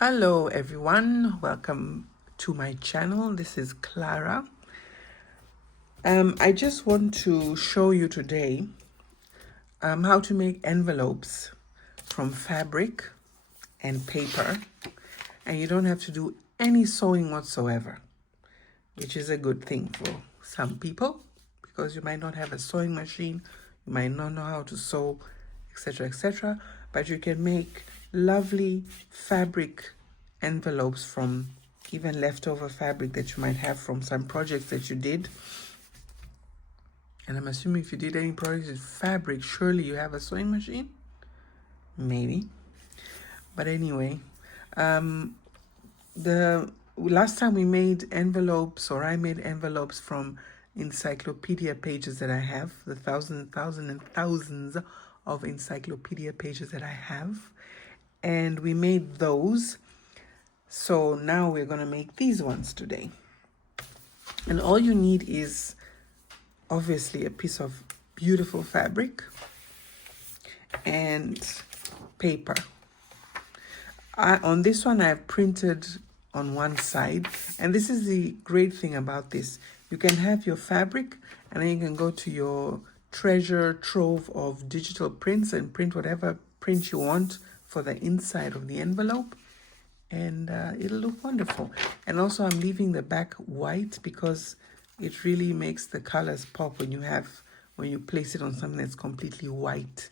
Hello everyone, welcome to my channel. This is Clara. I just want to show you today how to make envelopes from fabric and paper, and you don't have to do any sewing whatsoever, which is a good thing for some people because you might not have a sewing machine, you might not know how to sew, etc., but you can make lovely fabric envelopes from even leftover fabric that you might have from some projects that you did. And I'm assuming if you did any projects with fabric, surely you have a sewing machine? Maybe. But anyway, the last time we made envelopes, or I made envelopes from encyclopedia pages that I have, the thousands of encyclopedia pages that I have, and we made those. So now we're going to make these ones today. And all you need is obviously a piece of beautiful fabric and paper. On this one, I've printed on one side, and this is the great thing about this. You can have your fabric, and then you can go to your treasure trove of digital prints and print whatever print you want for the inside of the envelope, and it'll look wonderful. And also I'm leaving the back white because it really makes the colors pop when you place it on something that's completely white.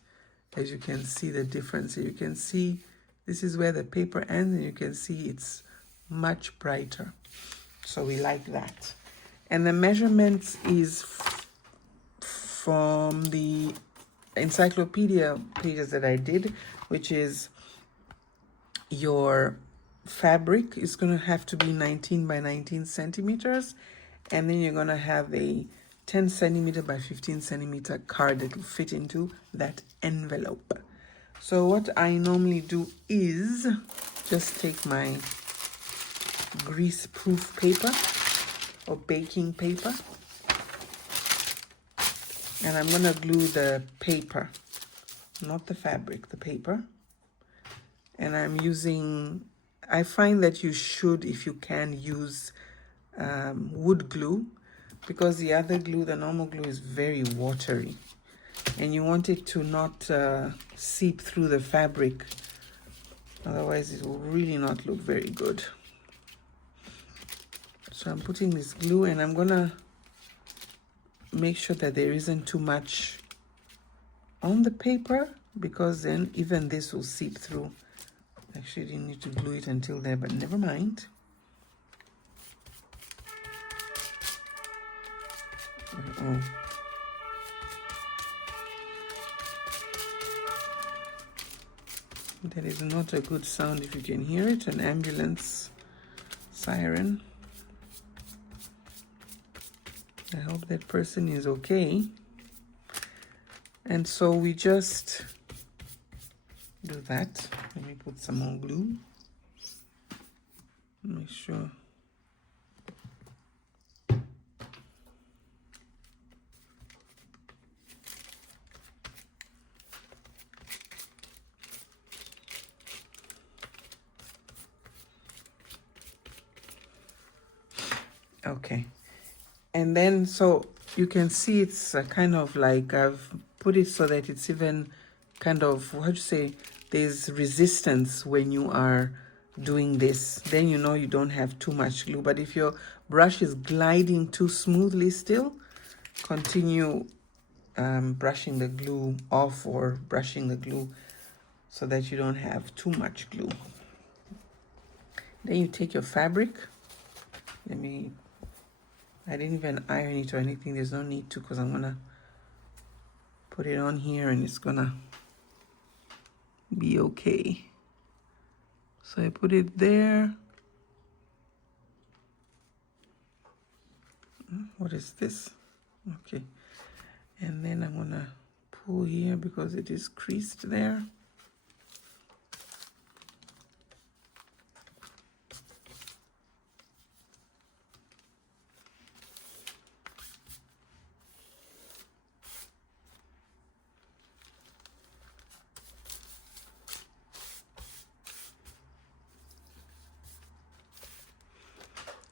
As you can see the difference, you can see this is where the paper ends, and you can see it's much brighter. So we like that. And the measurements is from the encyclopedia pages that I did, which is your fabric is going to have to be 19 by 19 centimeters, and then you're going to have a 10 centimeter by 15 centimeter card that will fit into that envelope. So what I normally do is just take my grease-proof paper or baking paper, and I'm going to glue the paper, not the fabric, the paper. And I'm using, I find that you should, if you can, use wood glue, because the other glue, the normal glue, is very watery, and you want it to not seep through the fabric, otherwise it will really not look very good. So I'm putting this glue, and I'm gonna make sure that there isn't too much on the paper, because then even this will seep through. Actually, didn't need to glue it until there, but never mind. That is not a good sound if you can hear it, an ambulance siren. I hope that person is okay. And so we just do that. Let me put some more glue. Make sure. Okay. And then, so you can see it's kind of like I've put it so that it's even kind of, what do you say, there's resistance when you are doing this. Then you know you don't have too much glue. But if your brush is gliding too smoothly still, continue brushing the glue off, or brushing the glue so that you don't have too much glue. Then you take your fabric. I didn't even iron it or anything. There's no need to, because I'm gonna put it on here and it's gonna be okay. So I put it there. What is this? Okay. And then I'm gonna pull here because it is creased there.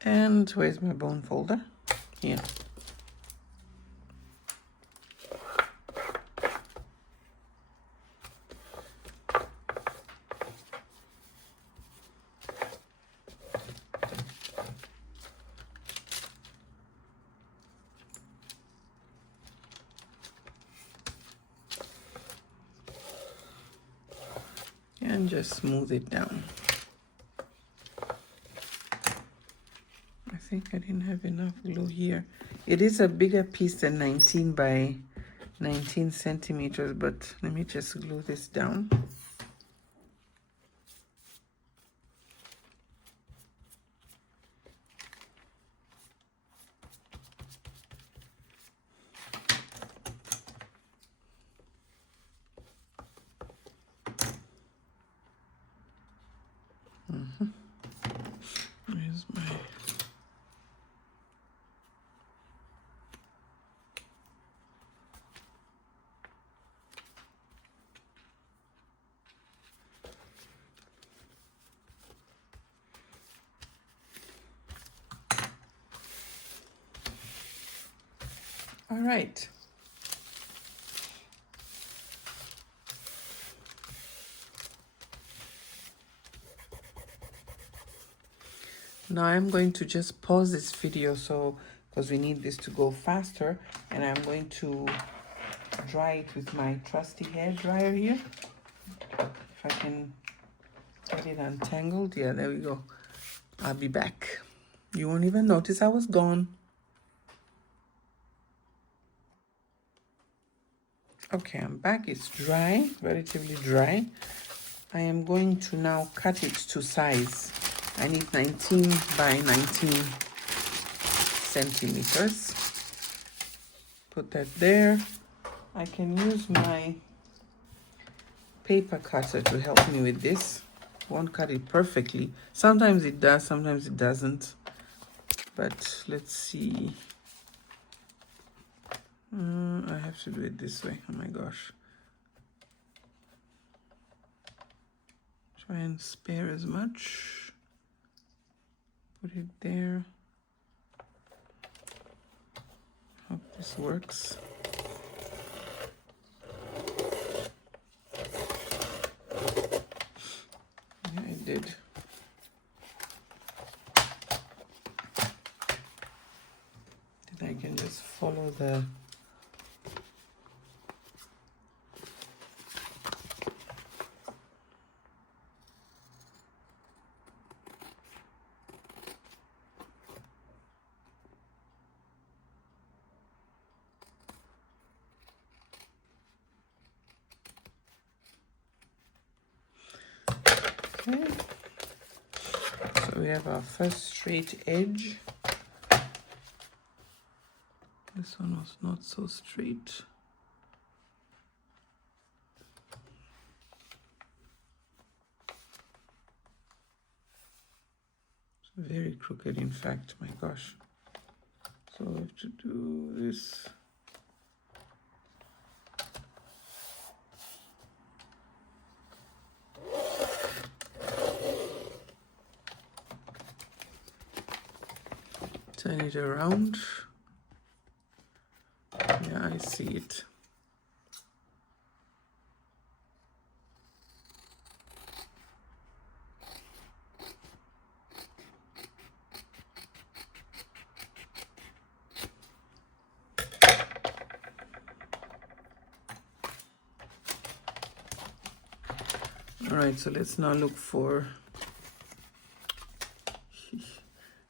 And where's my bone folder? Here. And just smooth it down. I think I didn't have enough glue here. It is a bigger piece than 19 by 19 centimeters, but let me just glue this down. Where's my... All right. Now I'm going to just pause this video because we need this to go faster, and I'm going to dry it with my trusty hair dryer here. If I can get it untangled. Yeah, there we go. I'll be back. You won't even notice I was gone. Okay, I'm back. It's dry, relatively dry. I am going to now cut it to size. I need 19 by 19 centimeters. Put that there. I can use my paper cutter to help me with this. Won't cut it perfectly. Sometimes it does, sometimes it doesn't. But let's see. I have to do it this way. Oh my gosh. Try and spare as much. Put it there. Hope this works. Yeah, it did. Then I can just follow the okay. So we have our first straight edge. This one was not so straight. It's very crooked, in fact, my gosh. So I have to do this. Turn it around. Yeah, I see it. All right, so let's now look for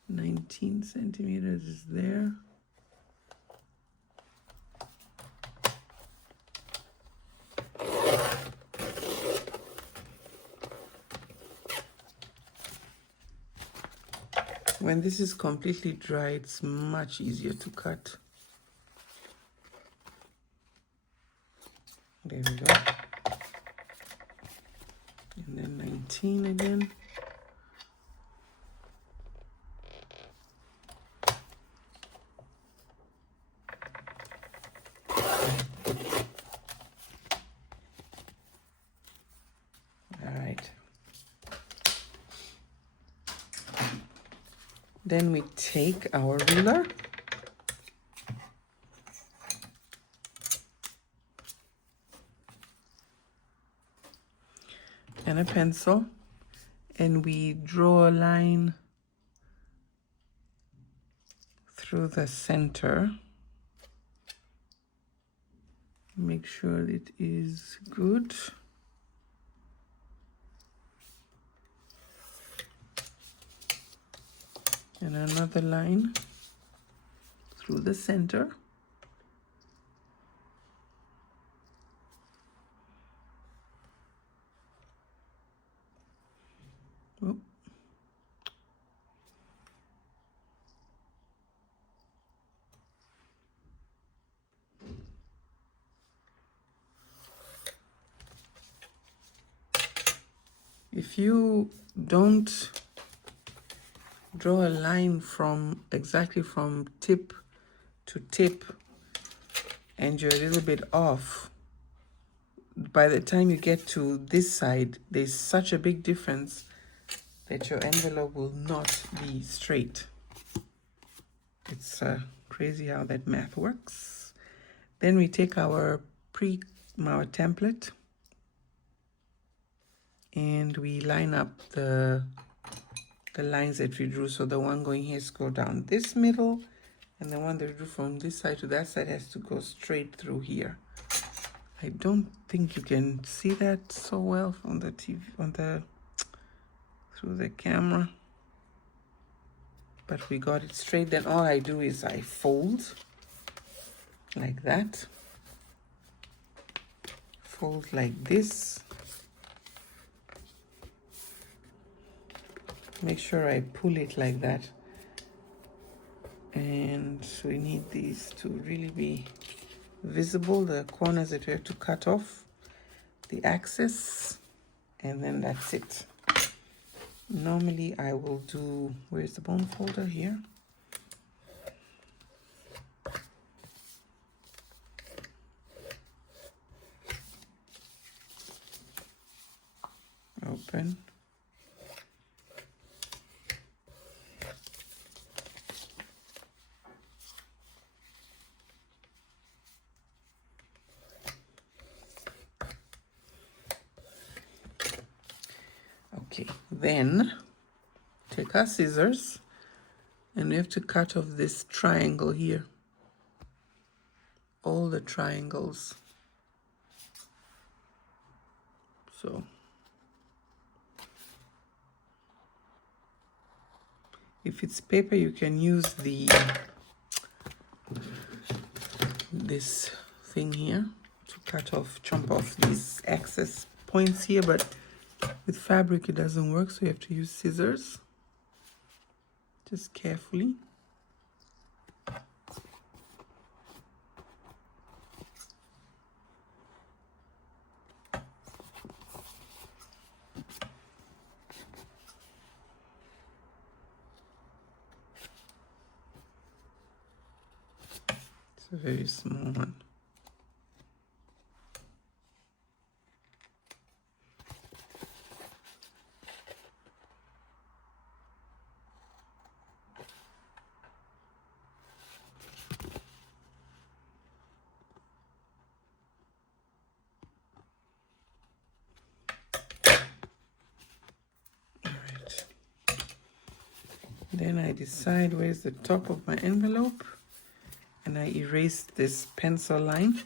19 centimeters is there. When this is completely dry, it's much easier to cut. There we go. And then 19 again. All right. Then we take our ruler and a pencil, and we draw a line through the center. Make sure it is good. And another line through the center. Oh. If you don't draw a line from exactly from tip to tip and you're a little bit off, by the time you get to this side, there's such a big difference that your envelope will not be straight. It's crazy how that math works. Then we take our template and we line up the lines that we drew. So the one going here is go down this middle, and the one that we drew from this side to that side has to go straight through here. I don't think you can see that so well from the TV, through the camera, but we got it straight. Then all I do is I fold like that, fold like this. Make sure I pull it like that. And we need these to really be visible, the corners that we have to cut off, the axis, and then that's it. Normally I will do, where's the bone folder? Here. Open. Okay, then take our scissors and we have to cut off this triangle here. All the triangles. So if it's paper, you can use this thing here to cut off, chomp off these excess points here, but with fabric it doesn't work, so you have to use scissors. Just carefully. It's a very small one. Then I decide where's the top of my envelope, and I erase this pencil line.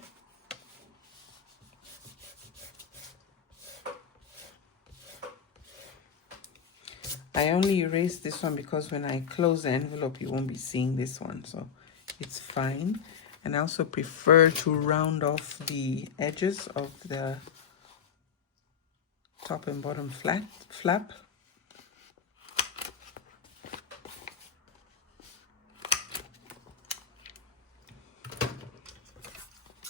I only erase this one because when I close the envelope, you won't be seeing this one, so it's fine. And I also prefer to round off the edges of the top and bottom flap.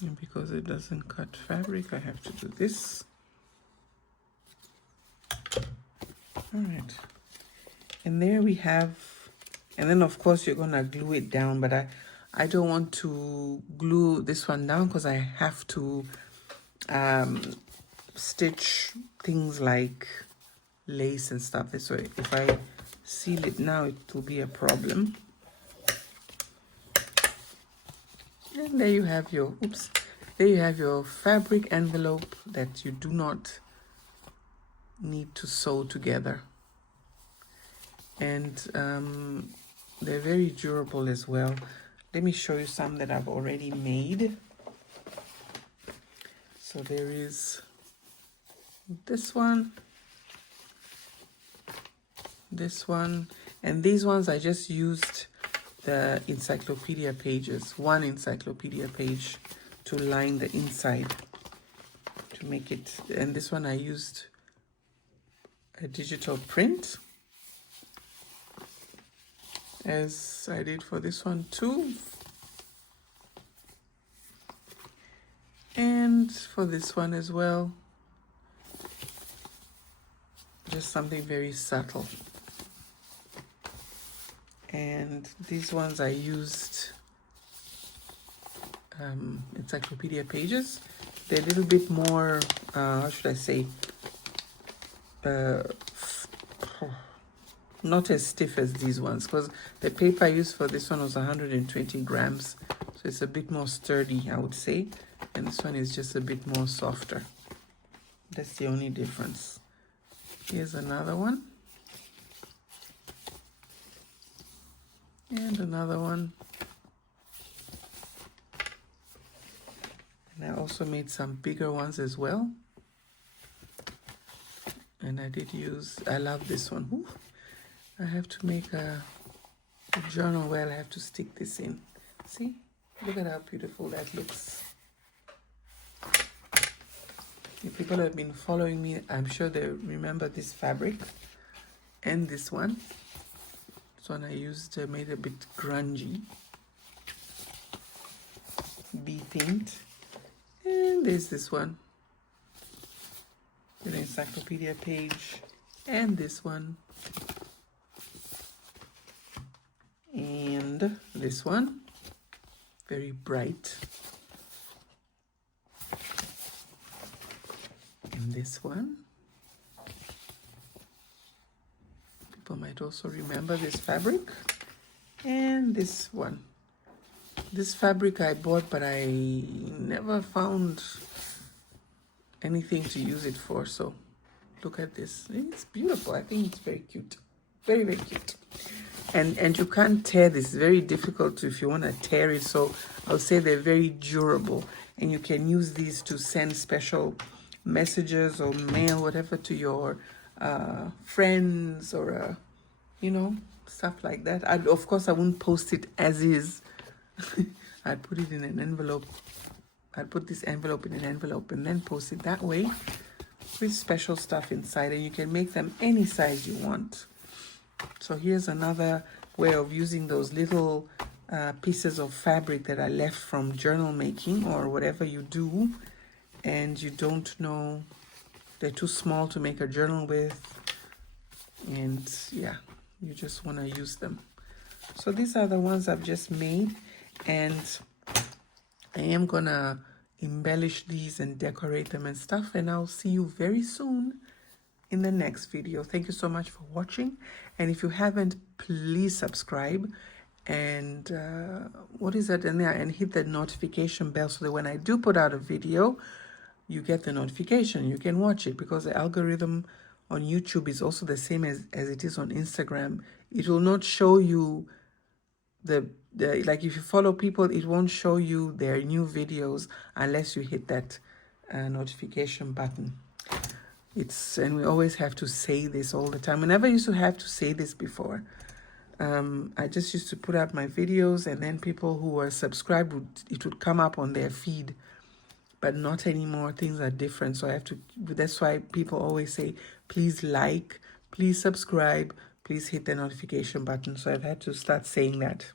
And because it doesn't cut fabric, I have to do this. All right. And there we have, and then of course you're gonna glue it down, but I don't want to glue this one down because I have to stitch things like lace and stuff. So if I seal it now, it will be a problem. And there you have your, oops, there you have your fabric envelope that you do not need to sew together. And they're very durable as well. Let me show you some that I've already made. So there is this one, and these ones I just used the encyclopedia pages, one encyclopedia page to line the inside to make it. And this one I used a digital print, as I did for this one too. And for this one as well, just something very subtle. And these ones I used encyclopedia pages. They're a little bit more, how should I say, not as stiff as these ones, because the paper I used for this one was 120 grams. So it's a bit more sturdy, I would say. And this one is just a bit more softer. That's the only difference. Here's another one. And another one. And I also made some bigger ones as well. And I did use, I love this one. Ooh, I have to make a journal where I have to stick this in. See? Look at how beautiful that looks. If people have been following me, I'm sure they remember this fabric. And this one. This one I used, made a bit grungy. Bee paint. And there's this one. The encyclopedia page. And this one. And this one. Very bright. And this one. People might also remember this fabric. And this one. This fabric I bought, but I never found anything to use it for. So look at this. It's beautiful. I think it's very cute. Very, very cute. And you can't tear this. It's very difficult if you want to tear it. So I'll say they're very durable. And you can use these to send special messages or mail, whatever, to your friends or, you know, stuff like that. Of course, I wouldn't post it as is. I'd put it in an envelope. I'd put this envelope in an envelope and then post it that way with special stuff inside. And you can make them any size you want. So here's another way of using those little pieces of fabric that are left from journal making or whatever you do, and you don't know, they're too small to make a journal with, and yeah, you just want to use them. So these are the ones I've just made, and I am gonna embellish these and decorate them and stuff, and I'll see you very soon in the next video. Thank you so much for watching, and if you haven't, please subscribe and what is that in there, and hit the notification bell so that when I do put out a video, you get the notification, you can watch it, because the algorithm on YouTube is also the same as it is on Instagram. It will not show you the like, if you follow people, it won't show you their new videos unless you hit that notification button. And we always have to say this all the time. We never used to have to say this before. I just used to put out my videos, and then people who were subscribed, it would come up on their feed. But not anymore. Things are different. So I have to, that's why people always say, please like, please subscribe, please hit the notification button. So I've had to start saying that.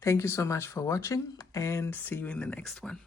Thank you so much for watching, and see you in the next one.